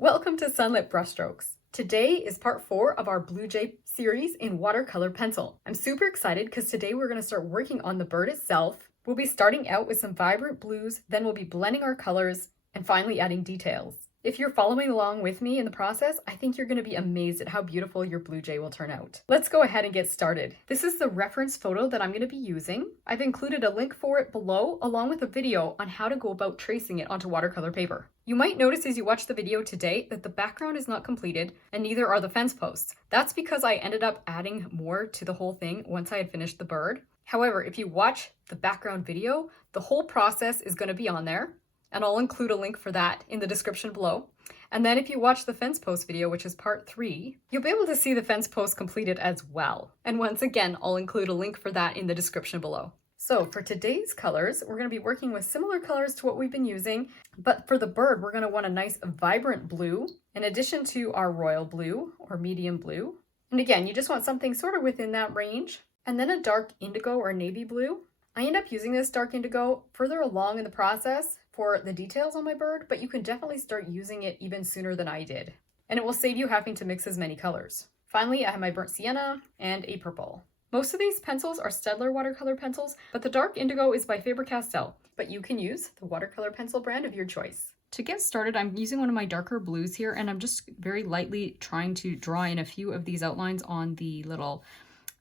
Welcome to Sunlit Brushstrokes. Today is part 4 of our Blue Jay series in watercolor pencil. I'm super excited because today we're going to start working on the bird itself. We'll be starting out with some vibrant blues, then we'll be blending our colors, and finally adding details. If you're following along with me in the process, I think you're going to be amazed at how beautiful your Blue Jay will turn out. Let's go ahead and get started. This is the reference photo that I'm going to be using. I've included a link for it below, along with a video on how to go about tracing it onto watercolor paper. You might notice as you watch the video today that the background is not completed, and neither are the fence posts. That's because I ended up adding more to the whole thing once I had finished the bird. However, if you watch the background video, the whole process is going to be on there, and I'll include a link for that in the description below. And then if you watch the fence post video, which is part 3, you'll be able to see the fence post completed as well. And once again, I'll include a link for that in the description below. So for today's colors, we're going to be working with similar colors to what we've been using, but for the bird, we're going to want a nice vibrant blue in addition to our royal blue or medium blue. And again, you just want something sort of within that range. And then a dark indigo or navy blue. I end up using this dark indigo further along in the process for the details on my bird, but you can definitely start using it even sooner than I did. And it will save you having to mix as many colors. Finally, I have my burnt sienna and a purple. Most of these pencils are Staedtler watercolor pencils, but the dark indigo is by Faber-Castell, but you can use the watercolor pencil brand of your choice. To get started, I'm using one of my darker blues here, and I'm just very lightly trying to draw in a few of these outlines on the little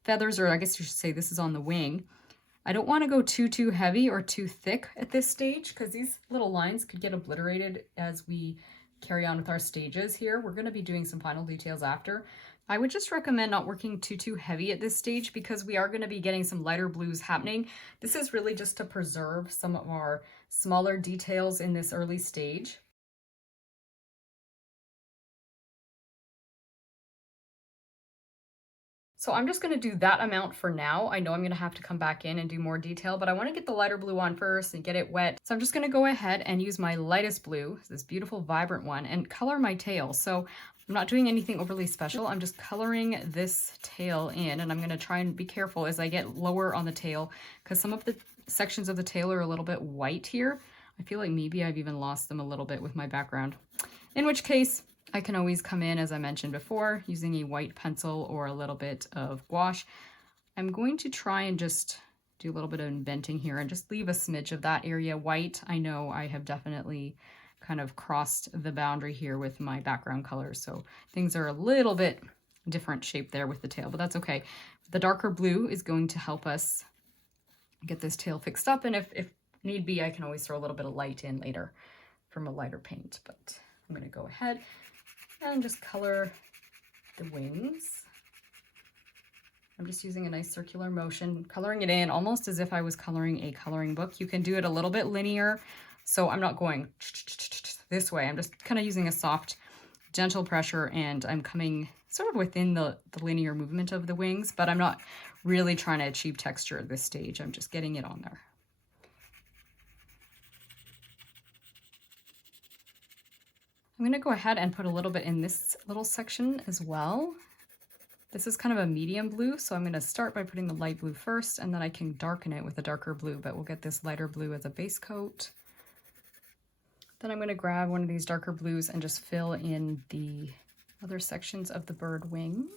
feathers, or I guess you should say this is on the wing. I don't want to go too heavy or too thick at this stage because these little lines could get obliterated as we carry on with our stages here. We're going to be doing some final details after. I would just recommend not working too heavy at this stage because we are going to be getting some lighter blues happening. This is really just to preserve some of our smaller details in this early stage. So I'm just going to do that amount for now. I know I'm going to have to come back in and do more detail, but I want to get the lighter blue on first and get it wet. So I'm just going to go ahead and use my lightest blue, this beautiful vibrant one, and color my tail. So I'm not doing anything overly special. I'm just coloring this tail in, and I'm going to try and be careful as I get lower on the tail because some of the sections of the tail are a little bit white here. I feel like maybe I've even lost them a little bit with my background, in which case I can always come in, as I mentioned before, using a white pencil or a little bit of gouache. I'm going to try and just do a little bit of inventing here and just leave a smidge of that area white. I know I have definitely kind of crossed the boundary here with my background colors, so things are a little bit different shape there with the tail, but that's okay. The darker blue is going to help us get this tail fixed up, and if need be, I can always throw a little bit of light in later from a lighter paint, but I'm going to go ahead and just color the wings. I'm just using a nice circular motion, coloring it in almost as if I was coloring a coloring book. You can do it a little bit linear, so I'm not going this way. I'm just kind of using a soft, gentle pressure, and I'm coming sort of within the linear movement of the wings, but I'm not really trying to achieve texture at this stage. I'm just getting it on there. I'm going to go ahead and put a little bit in this little section as well. This is kind of a medium blue, so I'm going to start by putting the light blue first, and then I can darken it with a darker blue, but we'll get this lighter blue as a base coat. Then I'm going to grab one of these darker blues and just fill in the other sections of the bird wing.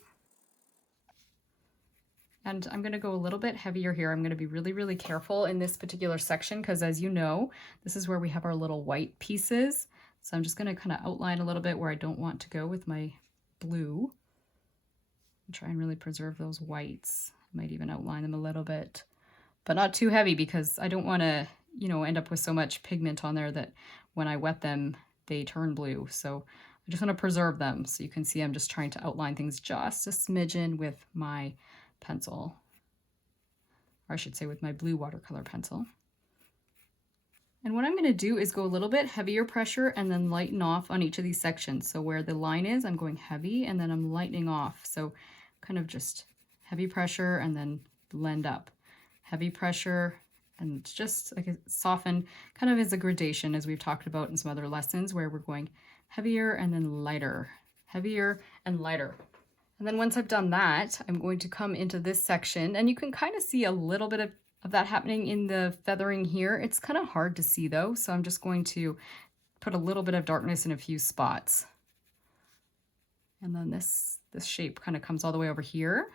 And I'm going to go a little bit heavier here. I'm going to be really careful in this particular section because, as you know, this is where we have our little white pieces. So I'm just going to kind of outline a little bit where I don't want to go with my blue. And try and really preserve those whites. I might even outline them a little bit, but not too heavy because I don't want to, you know, end up with so much pigment on there that when I wet them, they turn blue. So I just want to preserve them. So you can see I'm just trying to outline things just a smidgen with my pencil, or I should say with my blue watercolor pencil. And what I'm going to do is go a little bit heavier pressure and then lighten off on each of these sections. So where the line is, I'm going heavy and then I'm lightening off. So kind of just heavy pressure and then blend up. Heavy pressure and just like soften, kind of as a gradation as we've talked about in some other lessons where we're going heavier and then lighter, heavier and lighter. And then once I've done that, I'm going to come into this section, and you can kind of see a little bit of that happening in the feathering here. It's kind of hard to see though, so I'm just going to put a little bit of darkness in a few spots. And then this shape kind of comes all the way over here.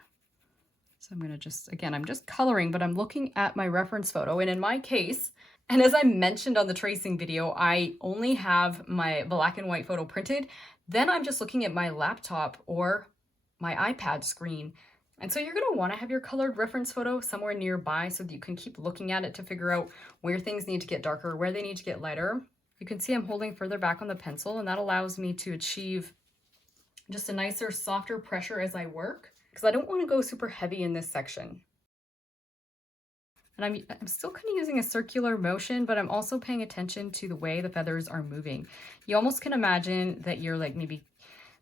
So I'm gonna just, again, I'm just coloring, but I'm looking at my reference photo. And in my case, and as I mentioned on the tracing video, I only have my black and white photo printed. Then I'm just looking at my laptop or my iPad screen. And so you're gonna wanna have your colored reference photo somewhere nearby so that you can keep looking at it to figure out where things need to get darker, where they need to get lighter. You can see I'm holding further back on the pencil, and that allows me to achieve just a nicer, softer pressure as I work, because I don't want to go super heavy in this section. And I'm still kind of using a circular motion, but I'm also paying attention to the way the feathers are moving. You almost can imagine that you're like maybe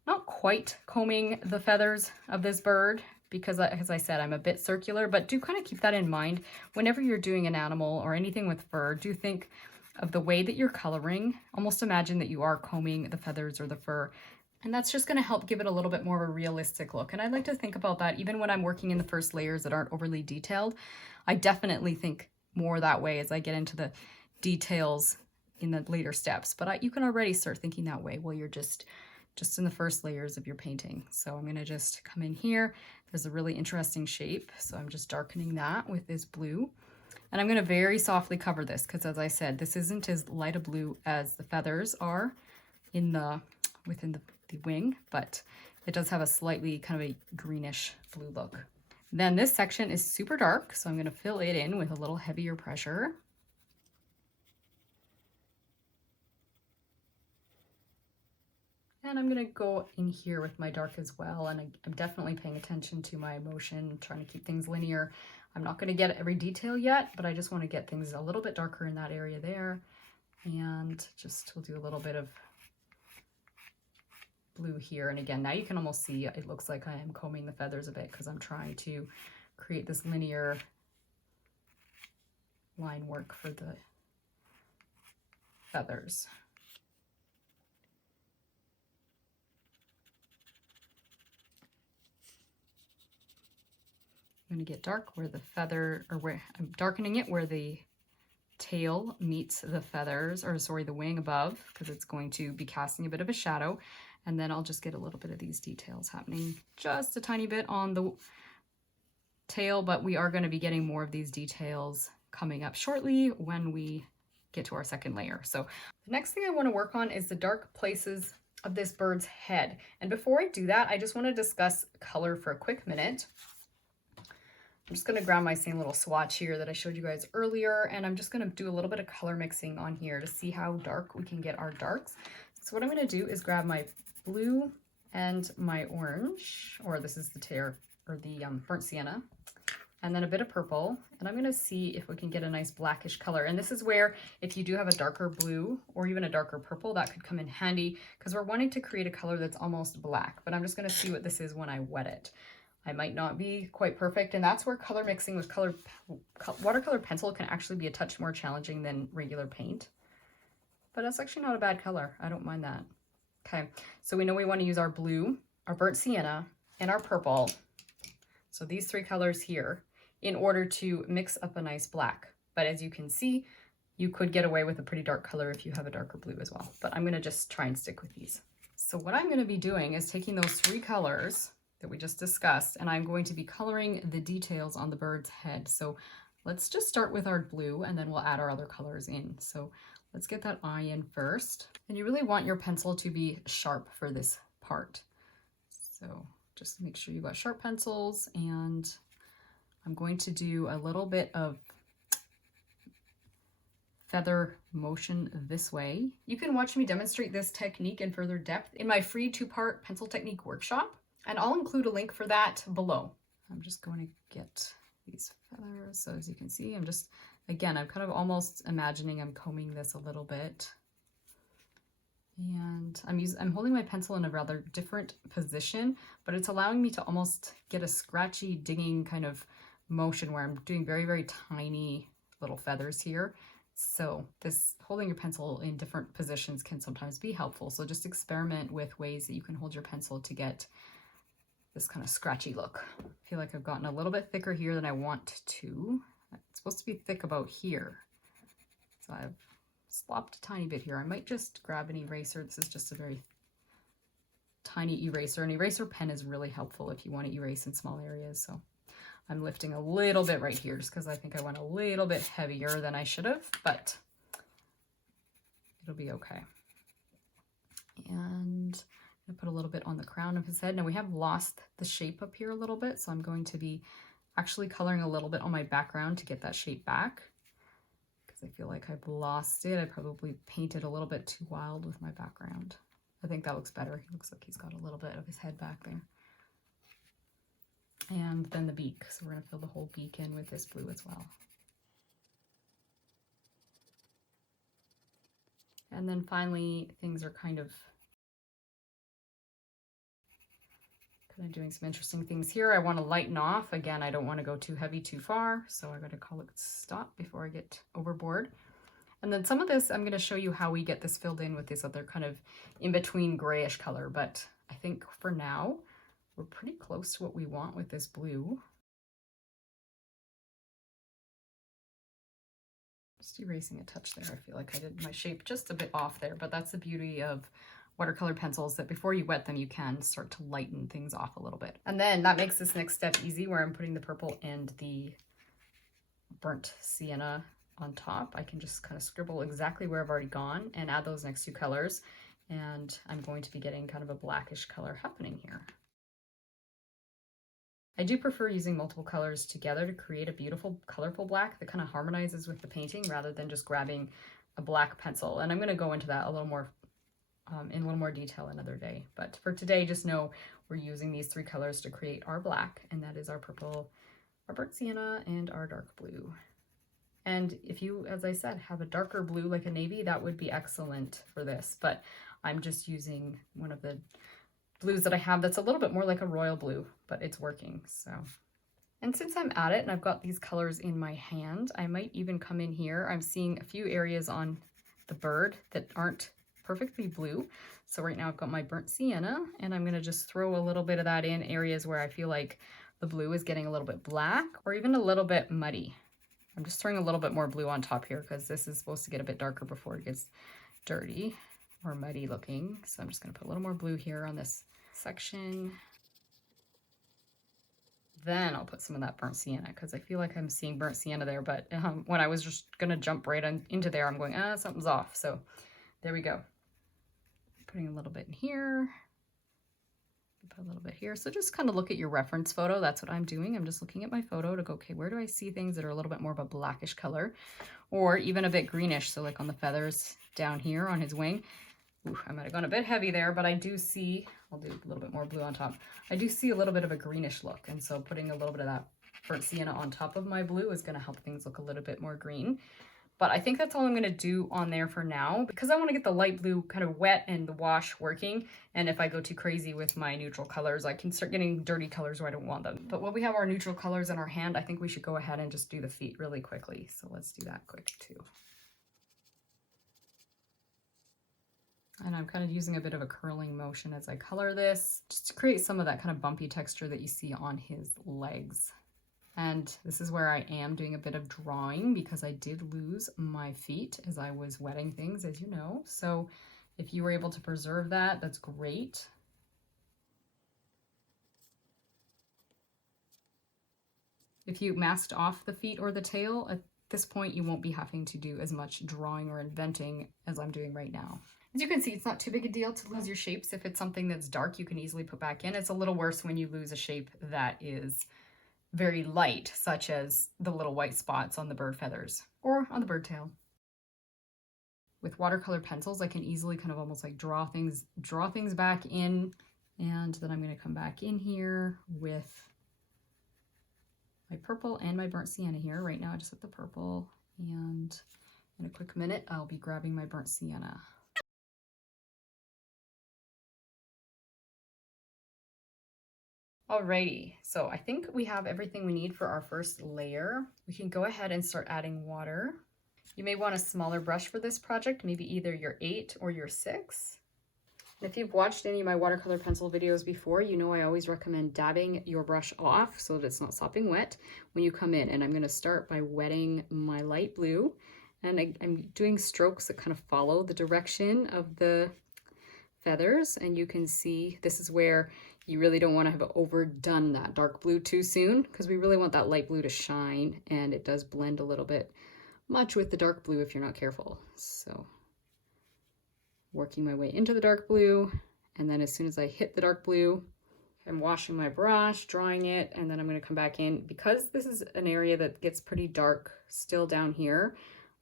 not quite combing the feathers of this bird, because as I said, I'm a bit circular, but do kind of keep that in mind. Whenever you're doing an animal or anything with fur, do think of the way that you're coloring. Almost imagine that you are combing the feathers or the fur. And that's just going to help give it a little bit more of a realistic look. And I like to think about that even when I'm working in the first layers that aren't overly detailed. I definitely think more that way as I get into the details in the later steps. But you can already start thinking that way while you're just in the first layers of your painting. So I'm going to just come in here. There's a really interesting shape. So I'm just darkening that with this blue. And I'm going to very softly cover this because, as I said, this isn't as light a blue as the feathers are within the wing, but it does have a slightly kind of a greenish blue look. Then this section is super dark, so I'm going to fill it in with a little heavier pressure. And I'm going to go in here with my dark as well, and I'm definitely paying attention to my motion, trying to keep things linear. I'm not going to get every detail yet, but I just want to get things a little bit darker in that area there. And we'll do a little bit of blue here. And again, now you can almost see it looks like I am combing the feathers a bit because I'm trying to create this linear line work for the feathers. I'm going to get dark where the feather, or where I'm darkening it where the tail meets the feathers, or sorry, the wing above, because it's going to be casting a bit of a shadow. And then I'll just get a little bit of these details happening just a tiny bit on the tail, but we are going to be getting more of these details coming up shortly when we get to our second layer. So the next thing I want to work on is the dark places of this bird's head. And before I do that, I just want to discuss color for a quick minute. I'm just going to grab my same little swatch here that I showed you guys earlier, and I'm just going to do a little bit of color mixing on here to see how dark we can get our darks. So what I'm going to do is grab my blue and my orange, or this is the tear, or the burnt sienna, and then a bit of purple, and I'm going to see if we can get a nice blackish color. And this is where, if you do have a darker blue or even a darker purple, that could come in handy, because we're wanting to create a color that's almost black. But I'm just going to see what this is when I wet it. I might not be quite perfect, and that's where color mixing with watercolor pencil can actually be a touch more challenging than regular paint. But that's actually not a bad color. I don't mind that. Okay, so we know we want to use our blue, our burnt sienna, and our purple. So these three colors here in order to mix up a nice black. But as you can see, you could get away with a pretty dark color if you have a darker blue as well. But I'm going to just try and stick with these. So what I'm going to be doing is taking those three colors that we just discussed, and I'm going to be coloring the details on the bird's head. So let's just start with our blue, and then we'll add our other colors in. So let's get that eye in first. And you really want your pencil to be sharp for this part. So just make sure you got sharp pencils, and I'm going to do a little bit of feather motion this way. You can watch me demonstrate this technique in further depth in my free 2-part pencil technique workshop, and I'll include a link for that below. I'm just going to get these feathers. So as you can see, I'm kind of almost imagining I'm combing this a little bit. And I'm holding my pencil in a rather different position, but it's allowing me to almost get a scratchy, digging kind of motion where I'm doing very, very tiny little feathers here. So this holding your pencil in different positions can sometimes be helpful. So just experiment with ways that you can hold your pencil to get this kind of scratchy look. I feel like I've gotten a little bit thicker here than I want to. It's supposed to be thick about here. So I've slopped a tiny bit here. I might just grab an eraser. This is just a very tiny eraser. An eraser pen is really helpful if you want to erase in small areas. So I'm lifting a little bit right here just because I think I went a little bit heavier than I should have, but it'll be okay. And I'm gonna put a little bit on the crown of his head. Now we have lost the shape up here a little bit, so I'm going to be actually coloring a little bit on my background to get that shape back, because I feel like I've lost it. I probably painted a little bit too wild with my background. I think that looks better. He looks like he's got a little bit of his head back there. And then the beak. So we're going to fill the whole beak in with this blue as well. And then finally, things are kind of doing some interesting things here. I want to lighten off. Again, I don't want to go too heavy too far, so I got to call it stop before I get overboard. And then some of this, I'm going to show you how we get this filled in with this other kind of in-between grayish color, but I think for now, we're pretty close to what we want with this blue. Just erasing a touch there. I feel like I did my shape just a bit off there, but that's the beauty of watercolor pencils, that before you wet them, you can start to lighten things off a little bit. And then that makes this next step easy, where I'm putting the purple and the burnt sienna on top. I can just kind of scribble exactly where I've already gone and add those next two colors. And I'm going to be getting kind of a blackish color happening here. I do prefer using multiple colors together to create a beautiful, colorful black that kind of harmonizes with the painting rather than just grabbing a black pencil. And I'm going to go into that a little more in a little more detail another day. But for today, just know we're using these three colors to create our black, and that is our purple, our burnt sienna, and our dark blue. And if you, as I said, have a darker blue like a navy, that would be excellent for this. But I'm just using one of the blues that I have that's a little bit more like a royal blue, but it's working. So, and since I'm at it and I've got these colors in my hand, I might even come in here. I'm seeing a few areas on the bird that aren't perfectly blue. So right now I've got my burnt sienna, and I'm going to just throw a little bit of that in areas where I feel like the blue is getting a little bit black or even a little bit muddy. I'm just throwing a little bit more blue on top here because this is supposed to get a bit darker before it gets dirty or muddy looking. So I'm just going to put a little more blue here on this section. Then I'll put some of that burnt sienna because I feel like I'm seeing burnt sienna there, but when I was just going to jump right into there, I'm going, something's off. So there we go. Putting a little bit in here, put a little bit here. So just kind of look at your reference photo. That's what I'm doing. I'm just looking at my photo to go, okay, where do I see things that are a little bit more of a blackish color or even a bit greenish? So like on the feathers down here on his wing. Ooh, I might have gone a bit heavy there, but I do see, I'll do a little bit more blue on top. I do see a little bit of a greenish look. And so putting a little bit of that burnt sienna on top of my blue is going to help things look a little bit more green. But I think that's all I'm going to do on there for now, because I want to get the light blue kind of wet and the wash working. And if I go too crazy with my neutral colors, I can start getting dirty colors where I don't want them. But when we have our neutral colors in our hand, I think we should go ahead and just do the feet really quickly. So let's do that quick too. And I'm kind of using a bit of a curling motion as I color this, just to create some of that kind of bumpy texture that you see on his legs. And this is where I am doing a bit of drawing because I did lose my feet as I was wetting things, as you know. So if you were able to preserve that, that's great. If you masked off the feet or the tail, at this point you won't be having to do as much drawing or inventing as I'm doing right now. As you can see, it's not too big a deal to lose your shapes. If it's something that's dark, you can easily put back in. It's a little worse when you lose a shape that is very light, such as the little white spots on the bird feathers or on the bird tail. With watercolor pencils, I can easily kind of almost like draw things back in. And then I'm going to come back in here with my purple and my burnt sienna here. Right now I just have the purple, and in a quick minute I'll be grabbing my burnt sienna. Alrighty, so I think we have everything we need for our first layer. We can go ahead and start adding water. You may want a smaller brush for this project, maybe either your 8 or your 6. And if you've watched any of my watercolor pencil videos before, you know I always recommend dabbing your brush off so that it's not sopping wet when you come in. And I'm going to start by wetting my light blue. And I'm doing strokes that kind of follow the direction of the feathers, and you can see this is where you really don't want to have overdone that dark blue too soon, because we really want that light blue to shine, and it does blend a little bit much with the dark blue if you're not careful. So working my way into the dark blue, and then as soon as I hit the dark blue, I'm washing my brush, drying it, and then I'm going to come back in. Because this is an area that gets pretty dark still down here,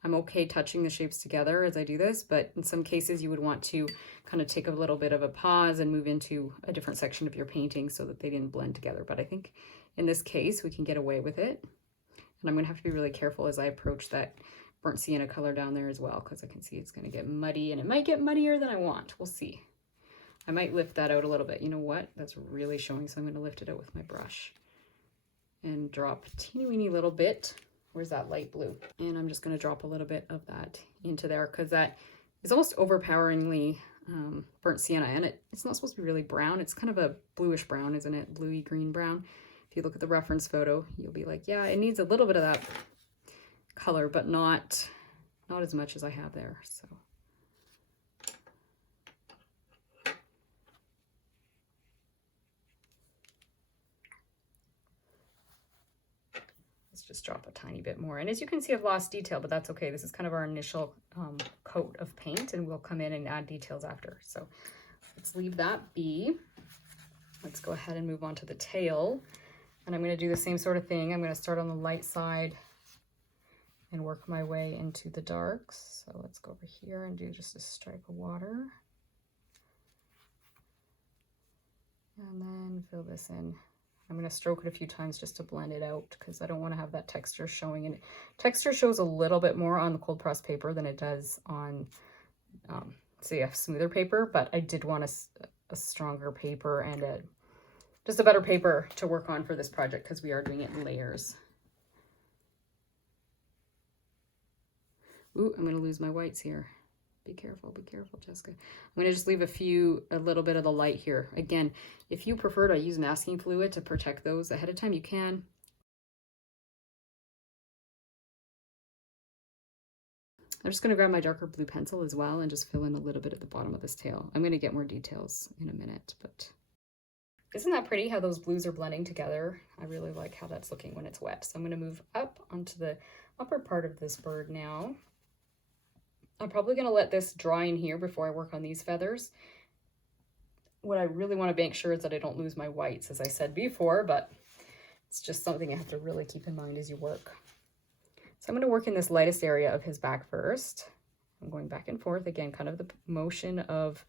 I'm okay touching the shapes together as I do this, but in some cases you would want to kind of take a little bit of a pause and move into a different section of your painting so that they didn't blend together. But I think in this case we can get away with it. And I'm going to have to be really careful as I approach that burnt sienna color down there as well, because I can see it's going to get muddy, and it might get muddier than I want. We'll see. I might lift that out a little bit. You know what? That's really showing, so I'm going to lift it out with my brush and drop a teeny weeny little bit. Where's that light blue? And I'm just going to drop a little bit of that into there, because that is almost overpoweringly burnt sienna, and it's not supposed to be really brown. It's kind of a bluish brown, isn't it? Bluey green brown. If you look at the reference photo, you'll be like, yeah, it needs a little bit of that color, but not as much as I have there. So let's just drop a tiny bit more. And as you can see, I've lost detail, but that's okay. This is kind of our initial coat of paint, and we'll come in and add details after. So let's leave that be. Let's go ahead and move on to the tail. And I'm going to do the same sort of thing. I'm going to start on the light side and work my way into the darks. So let's go over here and do just a stripe of water. And then fill this in. I'm going to stroke it a few times just to blend it out, because I don't want to have that texture showing. And texture shows a little bit more on the cold pressed paper than it does on, say, a smoother paper, but I did want a stronger paper and just a better paper to work on for this project, because we are doing it in layers. Ooh, I'm going to lose my whites here. Be careful, Jessica. I'm going to just leave a little bit of the light here. Again, if you prefer to use masking fluid to protect those ahead of time, you can. I'm just going to grab my darker blue pencil as well and just fill in a little bit at the bottom of this tail. I'm going to get more details in a minute, but isn't that pretty how those blues are blending together? I really like how that's looking when it's wet. So I'm going to move up onto the upper part of this bird now. I'm probably going to let this dry in here before I work on these feathers. What I really want to make sure is that I don't lose my whites, as I said before, but it's just something I have to really keep in mind as you work. So I'm going to work in this lightest area of his back first. I'm going back and forth, again, kind of the motion of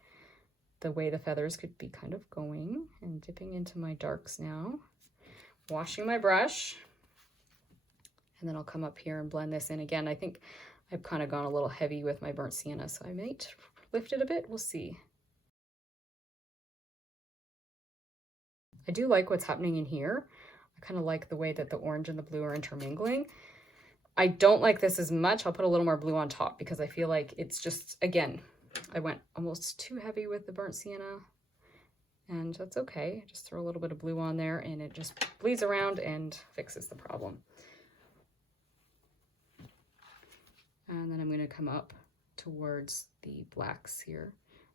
the way the feathers could be kind of going, and dipping into my darks now. Washing my brush, and then I'll come up here and blend this in again. I think I've kind of gone a little heavy with my burnt sienna, so I might lift it a bit. We'll see. I do like what's happening in here. I kind of like the way that the orange and the blue are intermingling. I don't like this as much. I'll put a little more blue on top, because I feel like it's just, again, I went almost too heavy with the burnt sienna, and that's okay. Just throw a little bit of blue on there and it just bleeds around and fixes the problem. And then I'm going to come up towards the blacks here,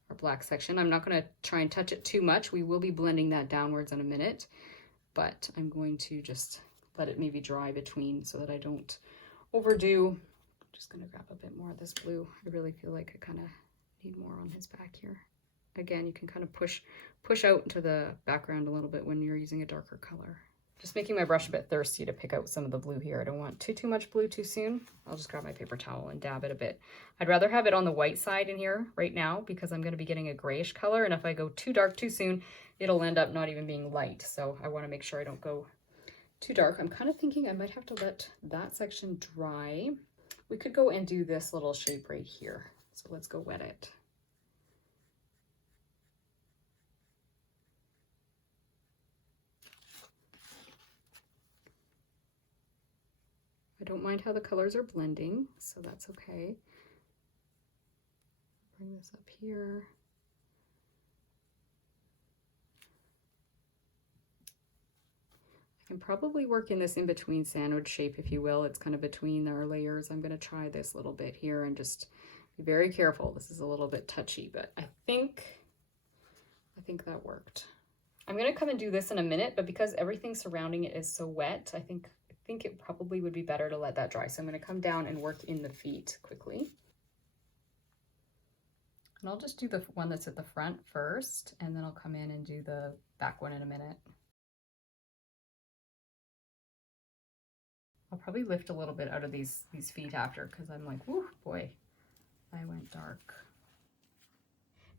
our black section. I'm not going to try and touch it too much. We will be blending that downwards in a minute, but I'm going to just let it maybe dry between so that I don't overdo. I'm just going to grab a bit more of this blue. I really feel like I kind of need more on his back here. Again, you can kind of push out into the background a little bit when you're using a darker color. Just making my brush a bit thirsty to pick out some of the blue here. I don't want too much blue too soon. I'll just grab my paper towel and dab it a bit. I'd rather have it on the white side in here right now, because I'm going to be getting a grayish color, and if I go too dark too soon, it'll end up not even being light. So I want to make sure I don't go too dark. I'm kind of thinking I might have to let that section dry. We could go and do this little shape right here. So let's go wet it. I don't mind how the colors are blending, so that's okay. Bring this up here. I can probably work in this in-between sandwich shape, if you will. It's kind of between our layers. I'm going to try this little bit here and just be very careful. This is a little bit touchy, but I think I think that worked. I'm gonna come and do this in a minute, but because everything surrounding it is so wet, I think it probably would be better to let that dry. So I'm gonna come down and work in the feet quickly. And I'll just do the one that's at the front first, and then I'll come in and do the back one in a minute. I'll probably lift a little bit out of these feet after, because I'm like, whoo, boy, I went dark.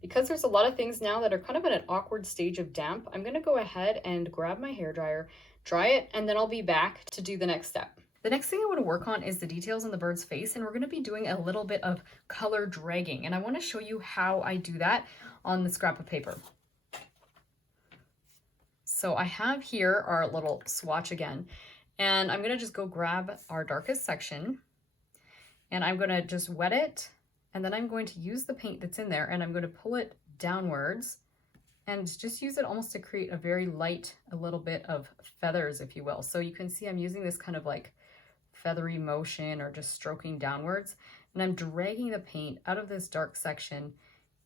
Because there's a lot of things now that are kind of in an awkward stage of damp, I'm gonna go ahead and grab my hairdryer, dry it, and then I'll be back to do the next step. The next thing I want to work on is the details on the bird's face, and we're going to be doing a little bit of color dragging, and I want to show you how I do that on the scrap of paper. So I have here our little swatch again, and I'm going to just go grab our darkest section, and I'm going to just wet it, and then I'm going to use the paint that's in there, and I'm going to pull it downwards and just use it almost to create a very light, a little bit of feathers, if you will. So you can see I'm using this kind of like feathery motion or just stroking downwards, and I'm dragging the paint out of this dark section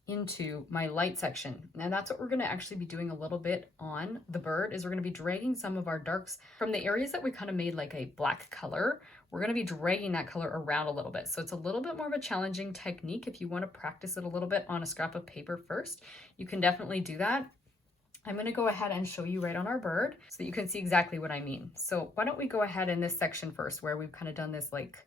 into my light section. And that's what we're going to actually be doing a little bit on the bird, is we're going to be dragging some of our darks from the areas that we kind of made like a black color. We're going to be dragging that color around a little bit. So it's a little bit more of a challenging technique. If you want to practice it a little bit on a scrap of paper first, you can definitely do that. I'm going to go ahead and show you right on our bird so that you can see exactly what I mean. So why don't we go ahead in this section first, where we've kind of done this like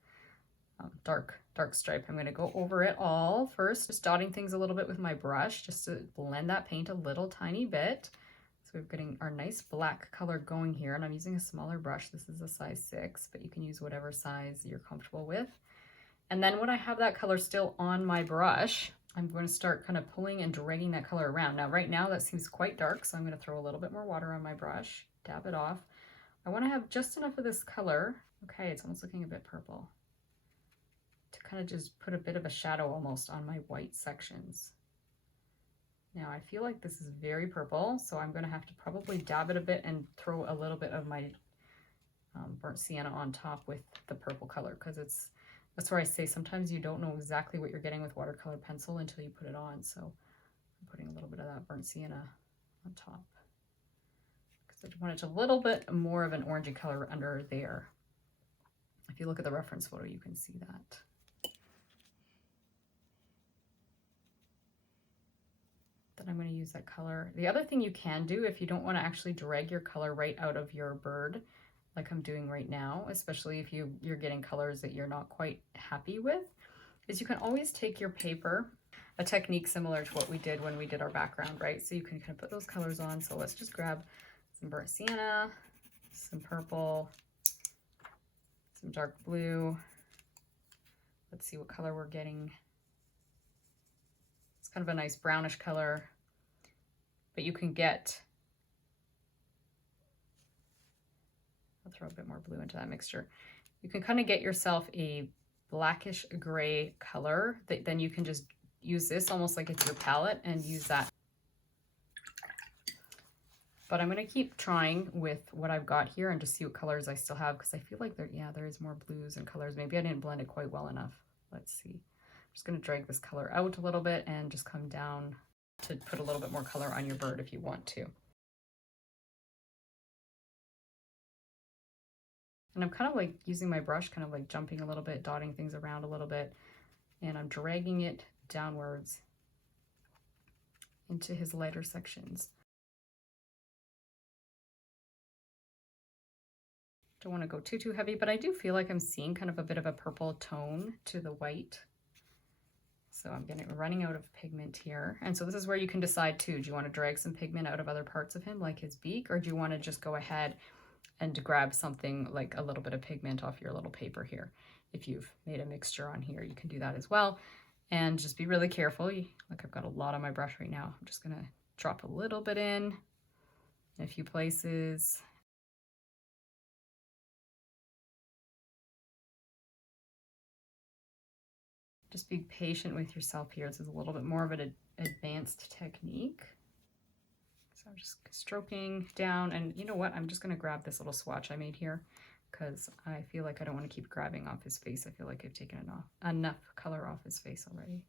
dark stripe. I'm going to go over it all first, just dotting things a little bit with my brush just to blend that paint a little tiny bit. So we're getting our nice black color going here, and I'm using a smaller brush. This is a size 6, but you can use whatever size you're comfortable with. And then when I have that color still on my brush, I'm going to start kind of pulling and dragging that color around. Now, right now that seems quite dark, so I'm going to throw a little bit more water on my brush, dab it off. I want to have just enough of this color. Okay, it's almost looking a bit purple, to kind of just put a bit of a shadow almost on my white sections. Now I feel like this is very purple, so I'm going to have to probably dab it a bit and throw a little bit of my burnt sienna on top with the purple color, because that's where I say sometimes you don't know exactly what you're getting with watercolor pencil until you put it on. So I'm putting a little bit of that burnt sienna on top, because I want it a little bit more of an orangey color under there. If you look at the reference photo, you can see that. Then I'm going to use that color. The other thing you can do, if you don't want to actually drag your color right out of your bird, like I'm doing right now, especially if you're getting colors that you're not quite happy with, is you can always take your paper, a technique similar to what we did when we did our background, right? So you can kind of put those colors on. So let's just grab some burnt sienna, some purple, some dark blue. Let's see what color we're getting. It's kind of a nice brownish color, but you can get, I'll throw a bit more blue into that mixture. You can kind of get yourself a blackish gray color that then you can just use this almost like it's your palette and use that. But I'm going to keep trying with what I've got here and just see what colors I still have, because I feel like there is more blues and colors. Maybe I didn't blend it quite well enough. Let's see. I'm just going to drag this color out a little bit and just come down to put a little bit more color on your bird if you want to. And I'm kind of like using my brush, kind of like jumping a little bit, dotting things around a little bit, and I'm dragging it downwards into his lighter sections. Don't want to go too heavy, but I do feel like I'm seeing kind of a bit of a purple tone to the white. So I'm running out of pigment here. And so this is where you can decide too, do you want to drag some pigment out of other parts of him, like his beak, or do you want to just go ahead and grab something like a little bit of pigment off your little paper here? If you've made a mixture on here, you can do that as well. And just be really careful. Look, I've got a lot on my brush right now. I'm just gonna drop a little bit in a few places. Just be patient with yourself here. This is a little bit more of an advanced technique. So I'm just stroking down, and you know what? I'm just gonna grab this little swatch I made here, because I feel like I don't want to keep grabbing off his face. I feel like I've taken enough color off his face already.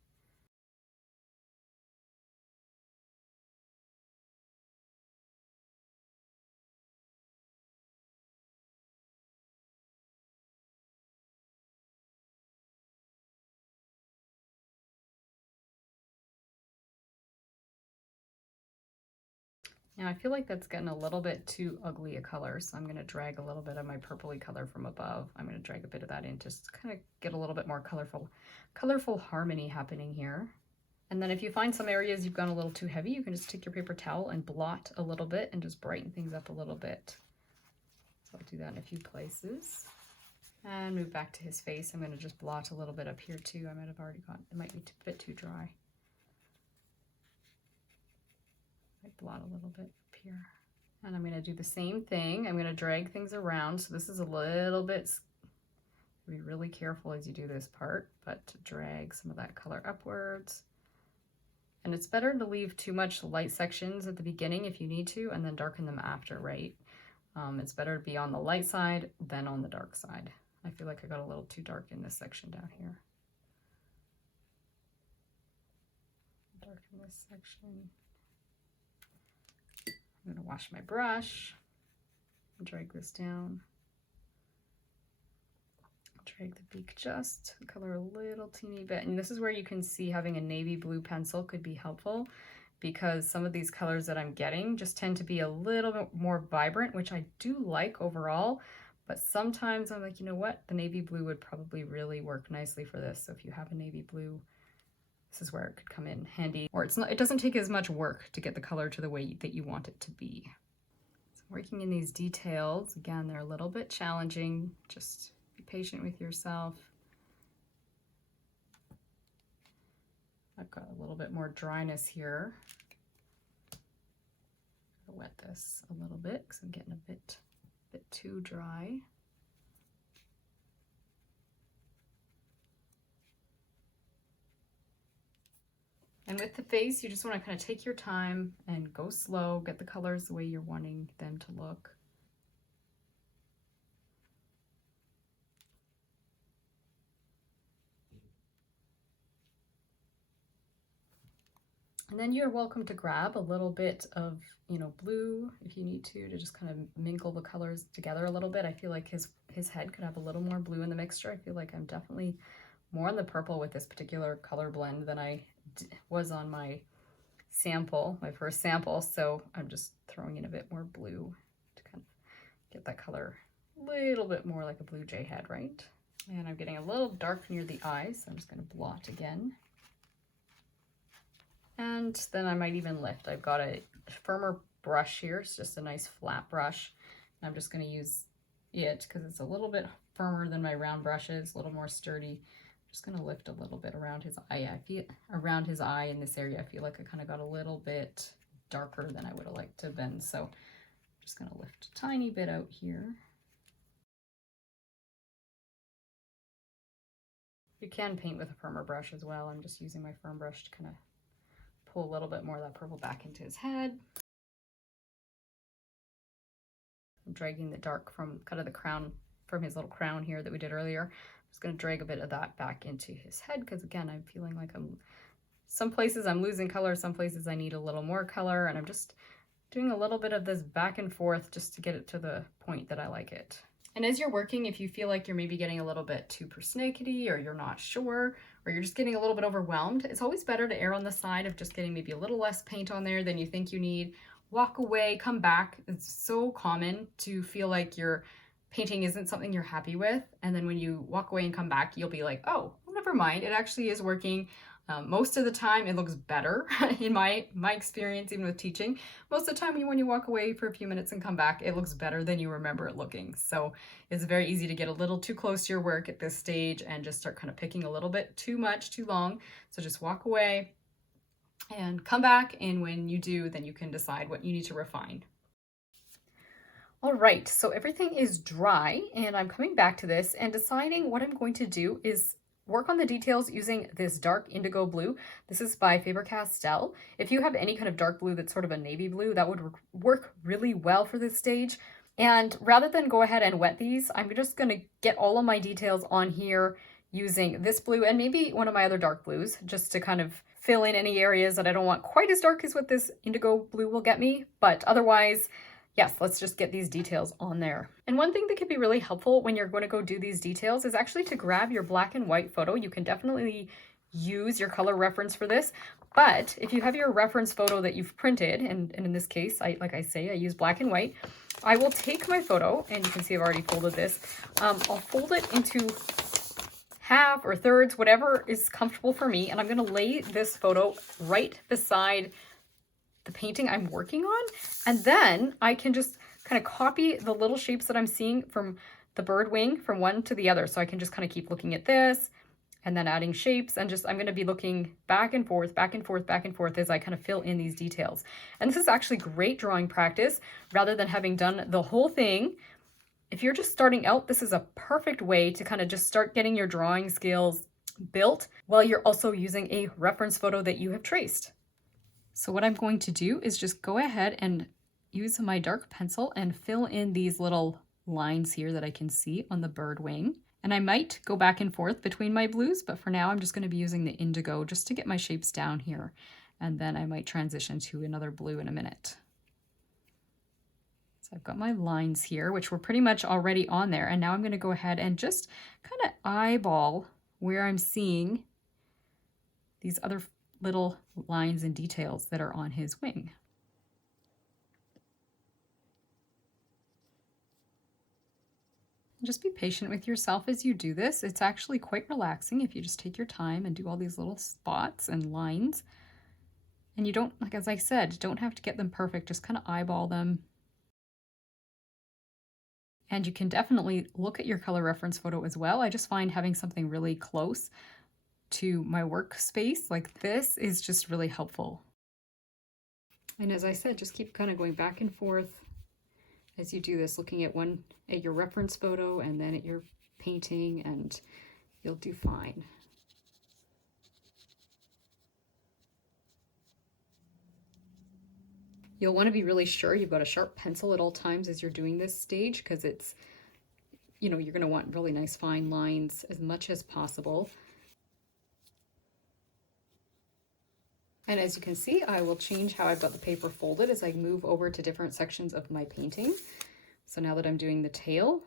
Now I feel like that's getting a little bit too ugly a color, so I'm going to drag a little bit of my purpley color from above. I'm going to drag a bit of that in just to kind of get a little bit more colorful harmony happening here. And then if you find some areas you've gone a little too heavy, you can just take your paper towel and blot a little bit and just brighten things up a little bit. So I'll do that in a few places. And move back to his face. I'm going to just blot a little bit up here too. I might have already got, it might be a bit too dry. Blot a little bit up here. And I'm going to do the same thing. I'm going to drag things around. So this is a little bit, be really careful as you do this part, but to drag some of that color upwards. And it's better to leave too much light sections at the beginning if you need to, and then darken them after, right? It's better to be on the light side than on the dark side. I feel like I got a little too dark in this section down here. Darken this section. I'm going to wash my brush and drag this down. Drag the beak just the color a little teeny bit. And this is where you can see having a navy blue pencil could be helpful, because some of these colors that I'm getting just tend to be a little bit more vibrant, which I do like overall. But sometimes I'm like, you know what? The navy blue would probably really work nicely for this. So if you have a navy blue, this is where it could come in handy, or it doesn't take as much work to get the color to the way that you want it to be. So working in these details, again, they're a little bit challenging. Just be patient with yourself. I've got a little bit more dryness here. I'll wet this a little bit because I'm getting a bit too dry. And with the face, you just want to kind of take your time and go slow, get the colors the way you're wanting them to look. And then you're welcome to grab a little bit of, blue if you need to just kind of mingle the colors together a little bit. I feel like his head could have a little more blue in the mixture. I feel like I'm definitely more on the purple with this particular color blend than I was on my sample, my first sample. So I'm just throwing in a bit more blue to kind of get that color a little bit more like a Blue Jay head, right? And I'm getting a little dark near the eyes, so I'm just going to blot again. And then I might even lift. I've got a firmer brush here. It's just a nice flat brush. And I'm just going to use it because it's a little bit firmer than my round brushes, a little more sturdy. I'm just going to lift a little bit around his eye. I feel around his eye in this area, I feel like I kind of got a little bit darker than I would have liked to have been. So I'm just going to lift a tiny bit out here. You can paint with a firmer brush as well. I'm just using my firm brush to kind of pull a little bit more of that purple back into his head. I'm dragging the dark from kind of the crown, from his little crown here that we did earlier. I'm just going to drag a bit of that back into his head because, again, I'm feeling like some places I'm losing color, some places I need a little more color, and I'm just doing a little bit of this back and forth just to get it to the point that I like it. And as you're working, if you feel like you're maybe getting a little bit too persnickety, or you're not sure, or you're just getting a little bit overwhelmed, it's always better to err on the side of just getting maybe a little less paint on there than you think you need. Walk away, come back. It's so common to feel like your painting isn't something you're happy with, and then when you walk away and come back, you'll be like, oh, well, never mind, it actually is working. Most of the time it looks better in my experience, even with teaching. Most of the time when you walk away for a few minutes and come back, it looks better than you remember it looking. So it's very easy to get a little too close to your work at this stage and just start kind of picking a little bit too much, too long. So just walk away and come back, and when you do, then you can decide what you need to refine. All right, so everything is dry, and I'm coming back to this and deciding what I'm going to do is work on the details using this dark indigo blue. This is by Faber-Castell. If you have any kind of dark blue that's sort of a navy blue, that would work really well for this stage. And rather than go ahead and wet these, I'm just going to get all of my details on here using this blue and maybe one of my other dark blues, just to kind of fill in any areas that I don't want quite as dark as what this indigo blue will get me. But otherwise, yes, let's just get these details on there. And one thing that could be really helpful when you're going to go do these details is actually to grab your black and white photo. You can definitely use your color reference for this, But if you have your reference photo that you've printed, and in this case, like I say, I use black and white, I will take my photo, and you can see I've already folded this. I'll fold it into half or thirds, whatever is comfortable for me, and I'm going to lay this photo right beside the painting I'm working on, and then I can just kind of copy the little shapes that I'm seeing from the bird wing from one to the other. So I can just kind of keep looking at this and then adding shapes, and just I'm going to be looking back and forth, back and forth, back and forth as I kind of fill in these details. And this is actually great drawing practice rather than having done the whole thing. If you're just starting out, this is a perfect way to kind of just start getting your drawing skills built while you're also using a reference photo that you have traced. So what I'm going to do is just go ahead and use my dark pencil and fill in these little lines here that I can see on the bird wing. And I might go back and forth between my blues, but for now I'm just going to be using the indigo just to get my shapes down here. And then I might transition to another blue in a minute. So I've got my lines here, which were pretty much already on there. And now I'm going to go ahead and just kind of eyeball where I'm seeing these other little lines and details that are on his wing. Just be patient with yourself as you do this. It's actually quite relaxing if you just take your time and do all these little spots and lines. And you don't, like as I said, don't have to get them perfect, just kind of eyeball them. And you can definitely look at your color reference photo as well. I just find having something really close to my workspace like this is just really helpful. And as I said, just keep kind of going back and forth as you do this, looking at your reference photo and then at your painting, and you'll do fine. You'll want to be really sure you've got a sharp pencil at all times as you're doing this stage, because it's, you're going to want really nice fine lines as much as possible. And as you can see, I will change how I've got the paper folded as I move over to different sections of my painting. So now that I'm doing the tail,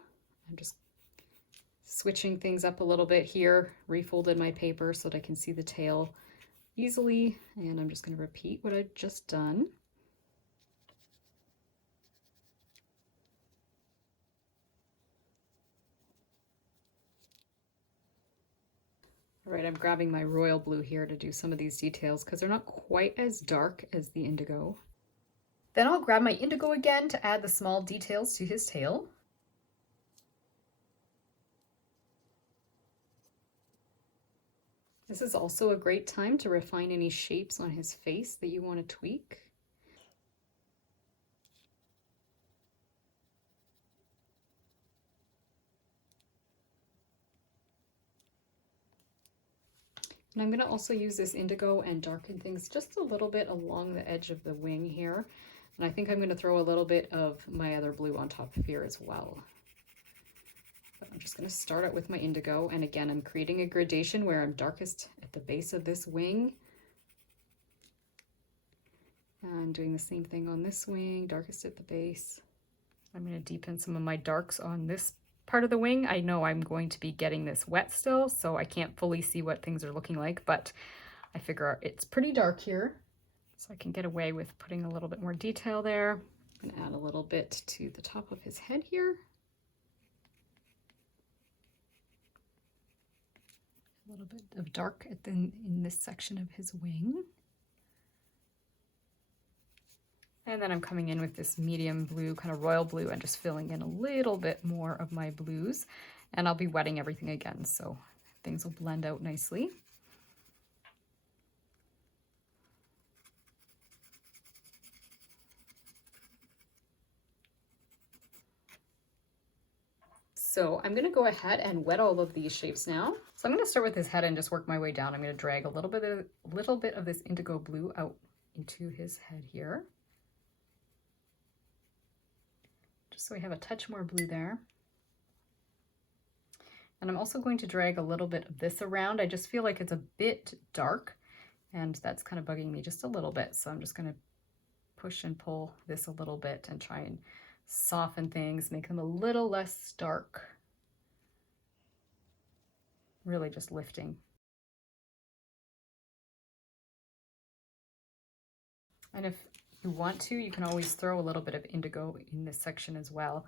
I'm just switching things up a little bit here, refolded my paper so that I can see the tail easily. And I'm just going to repeat what I've just done. All right, I'm grabbing my royal blue here to do some of these details because they're not quite as dark as the indigo. Then I'll grab my indigo again to add the small details to his tail. This is also a great time to refine any shapes on his face that you want to tweak. And I'm going to also use this indigo and darken things just a little bit along the edge of the wing here. And I think I'm going to throw a little bit of my other blue on top of here as well. But I'm just going to start out with my indigo. And again, I'm creating a gradation where I'm darkest at the base of this wing. And doing the same thing on this wing, darkest at the base. I'm going to deepen some of my darks on this part of the wing. I know I'm going to be getting this wet still, so I can't fully see what things are looking like, but I figure it's pretty dark here, so I can get away with putting a little bit more detail there. I'm going to add a little bit to the top of his head here. A little bit of dark in this section of his wing. And then I'm coming in with this medium blue, kind of royal blue, and just filling in a little bit more of my blues. And I'll be wetting everything again, so things will blend out nicely. So I'm going to go ahead and wet all of these shapes now. So I'm going to start with his head and just work my way down. I'm going to drag a little bit of this indigo blue out into his head here. Just so we have a touch more blue there. And I'm also going to drag a little bit of this around. I just feel like it's a bit dark, and that's kind of bugging me just a little bit. So I'm just going to push and pull this a little bit and try and soften things, make them a little less stark. Really just lifting. And if you want to, you can always throw a little bit of indigo in this section as well,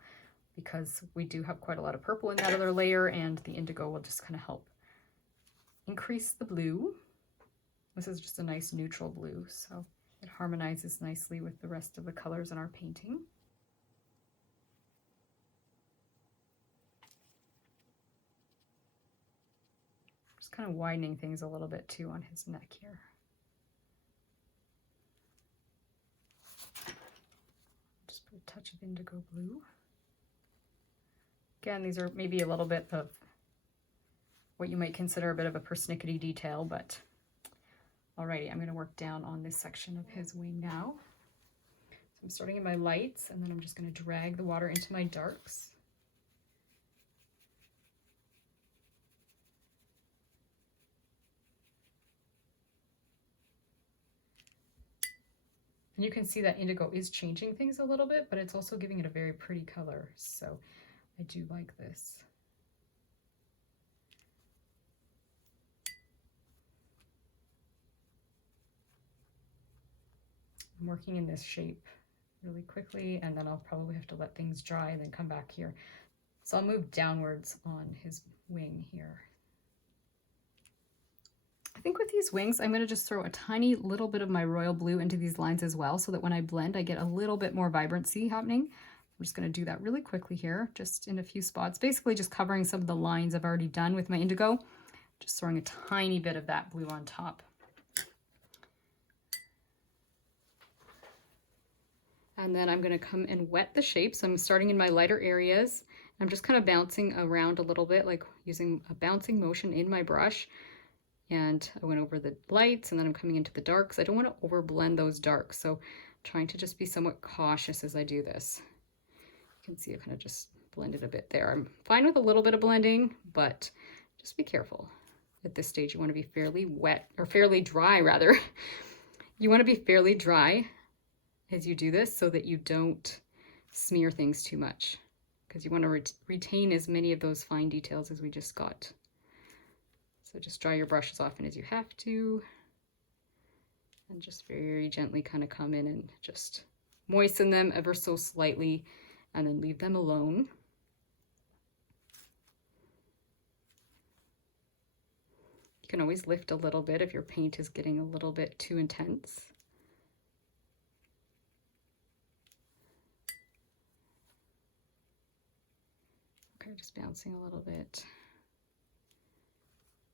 because we do have quite a lot of purple in that other layer, and the indigo will just kind of help increase the blue. This is just a nice neutral blue, so it harmonizes nicely with the rest of the colors in our painting. Just kind of widening things a little bit too on his neck here. Just put a touch of indigo blue. Again, these are maybe a little bit of what you might consider a bit of a persnickety detail, but alrighty, I'm going to work down on this section of his wing now. So I'm starting in my lights, and then I'm just going to drag the water into my darks. And you can see that indigo is changing things a little bit, but it's also giving it a very pretty color. So I do like this. I'm working in this shape really quickly, and then I'll probably have to let things dry and then come back here. So I'll move downwards on his wing here. I think with these wings, I'm going to just throw a tiny little bit of my royal blue into these lines as well, so that when I blend, I get a little bit more vibrancy happening. I'm just going to do that really quickly here, just in a few spots, basically just covering some of the lines I've already done with my indigo, just throwing a tiny bit of that blue on top. And then I'm going to come and wet the shape. So I'm starting in my lighter areas. I'm just kind of bouncing around a little bit, like using a bouncing motion in my brush. And I went over the lights, and then I'm coming into the darks. I don't want to over blend those darks, so I'm trying to just be somewhat cautious as I do this. You can see I kind of just blended a bit there. I'm fine with a little bit of blending, but just be careful. At this stage, you want to be fairly wet, or fairly dry rather. You want to be fairly dry as you do this so that you don't smear things too much, because you want to retain as many of those fine details as we just got. So just dry your brush as often as you have to, and just very gently kind of come in and just moisten them ever so slightly, and then leave them alone. You can always lift a little bit if your paint is getting a little bit too intense. Okay, just bouncing a little bit.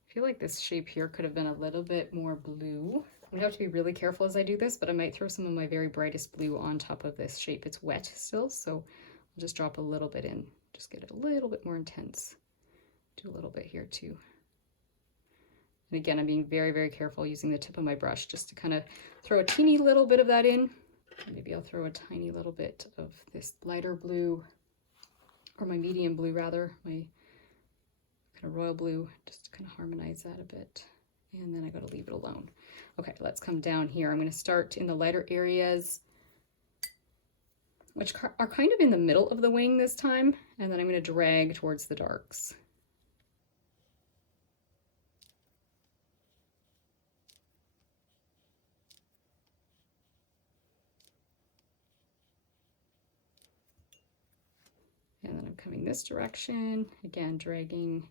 I feel like this shape here could have been a little bit more blue. I'm gonna have to be really careful as I do this, but I might throw some of my very brightest blue on top of this shape. It's wet still, so I'll just drop a little bit in, just get it a little bit more intense. Do a little bit here too. And again, I'm being very, very careful using the tip of my brush just to kind of throw a teeny little bit of that in. Maybe I'll throw a tiny little bit of this lighter blue, or my medium blue rather, my kind of royal blue, just to kind of harmonize that a bit. And then I got to leave it alone. Okay, let's come down here. I'm going to start in the lighter areas, which are kind of in the middle of the wing this time, and then I'm going to drag towards the darks. And then I'm coming this direction, again dragging.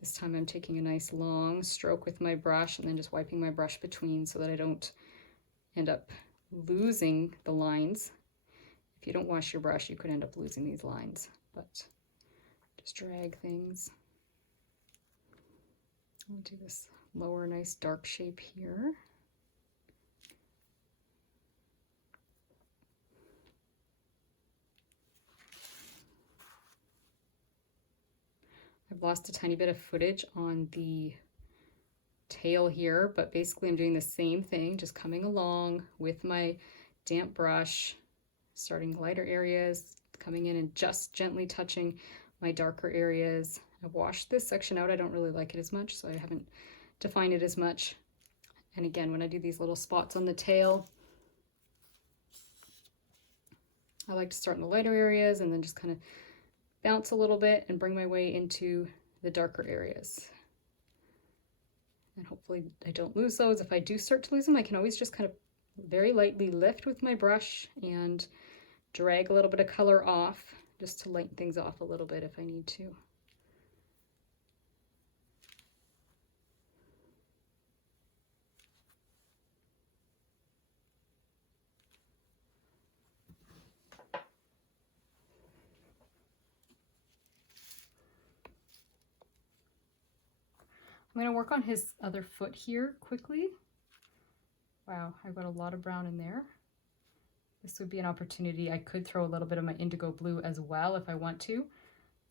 This time I'm taking a nice long stroke with my brush and then just wiping my brush between so that I don't end up losing the lines. If you don't wash your brush, you could end up losing these lines, but just drag things. I'll do this lower nice dark shape here. I've lost a tiny bit of footage on the tail here, but basically I'm doing the same thing, just coming along with my damp brush, starting lighter areas, coming in and just gently touching my darker areas. I've washed this section out. I don't really like it as much, so I haven't defined it as much. And again, when I do these little spots on the tail, I like to start in the lighter areas and then just kind of bounce a little bit and bring my way into the darker areas. And hopefully I don't lose those. If I do start to lose them, I can always just kind of very lightly lift with my brush and drag a little bit of color off just to lighten things off a little bit if I need to. I'm going to work on his other foot here quickly. Wow, I've got a lot of brown in there. This would be an opportunity. I could throw a little bit of my indigo blue as well if I want to.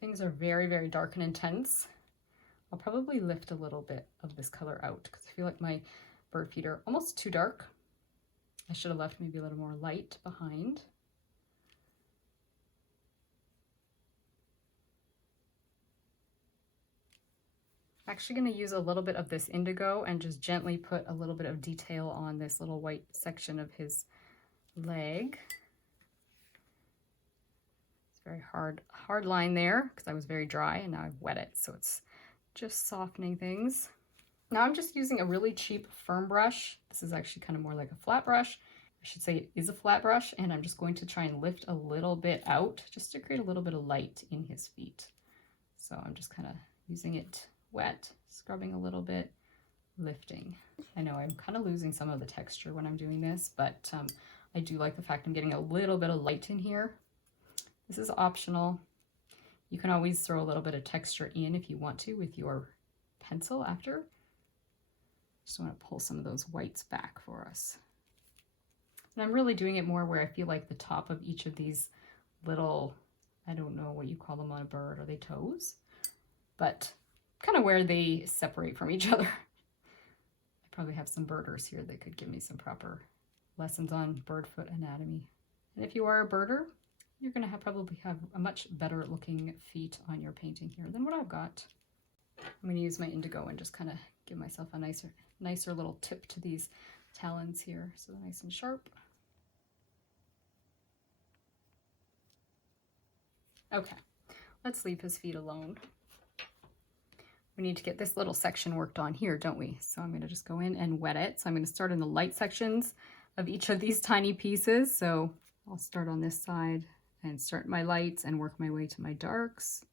Things are very, very dark and intense. I'll probably lift a little bit of this color out because I feel like my bird feet are almost too dark. I should have left maybe a little more light behind. I'm actually going to use a little bit of this indigo and just gently put a little bit of detail on this little white section of his leg. It's a very hard line there because I was very dry and now I've wet it, so it's just softening things. Now I'm just using a really cheap firm brush. This is actually kind of more like a flat brush. I should say it is a flat brush, and I'm just going to try and lift a little bit out just to create a little bit of light in his feet. So I'm just kind of using it wet, scrubbing a little bit, lifting. I know I'm kind of losing some of the texture when I'm doing this, but I do like the fact I'm getting a little bit of light in here. This is optional. You can always throw a little bit of texture in if you want to with your pencil after. Just want to pull some of those whites back for us. And I'm really doing it more where I feel like the top of each of these little, I don't know what you call them on a bird, are they toes? But kind of where they separate from each other. I probably have some birders here that could give me some proper lessons on bird foot anatomy. And if you are a birder, you're going to probably have a much better looking feet on your painting here than what I've got. I'm going to use my indigo and just kind of give myself a nicer little tip to these talons here, so nice and sharp. Okay, let's leave his feet alone. We need to get this little section worked on here, don't we? So I'm going to just go in and wet it. So I'm going to start in the light sections of each of these tiny pieces. So I'll start on this side and start my lights and work my way to my darks,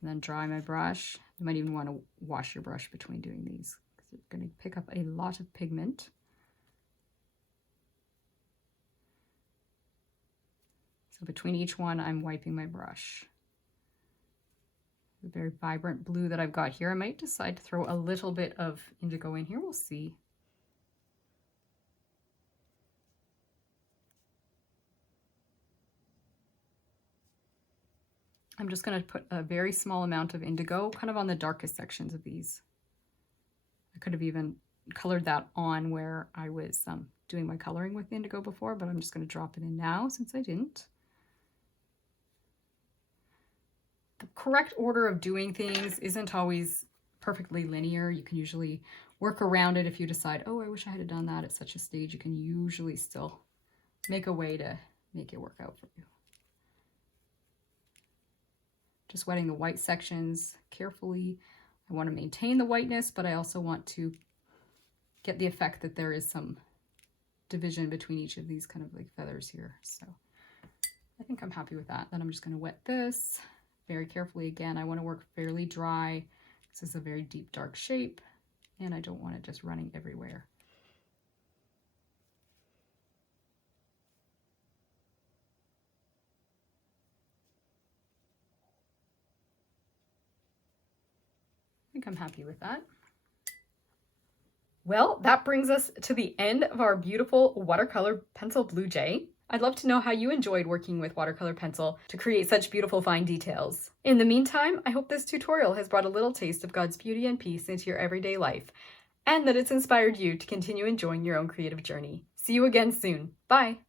and then dry my brush. You might even want to wash your brush between doing these because it's going to pick up a lot of pigment. So between each one, I'm wiping my brush. The very vibrant blue that I've got here. I might decide to throw a little bit of indigo in here. We'll see. I'm just going to put a very small amount of indigo kind of on the darkest sections of these. I could have even colored that on where I was doing my coloring with indigo before, but I'm just going to drop it in now since I didn't. The correct order of doing things isn't always perfectly linear. You can usually work around it if you decide, oh, I wish I had done that at such a stage. You can usually still make a way to make it work out for you. Just wetting the white sections carefully. I want to maintain the whiteness, but I also want to get the effect that there is some division between each of these kind of like feathers here. So I think I'm happy with that. Then I'm just going to wet this very carefully again. I want to work fairly dry. This is a very deep, dark shape, and I don't want it just running everywhere. I think I'm happy with that. Well, that brings us to the end of our beautiful watercolor pencil Blue Jay. I'd love to know how you enjoyed working with watercolor pencil to create such beautiful fine details. In the meantime, I hope this tutorial has brought a little taste of God's beauty and peace into your everyday life, and that it's inspired you to continue enjoying your own creative journey. See you again soon. Bye!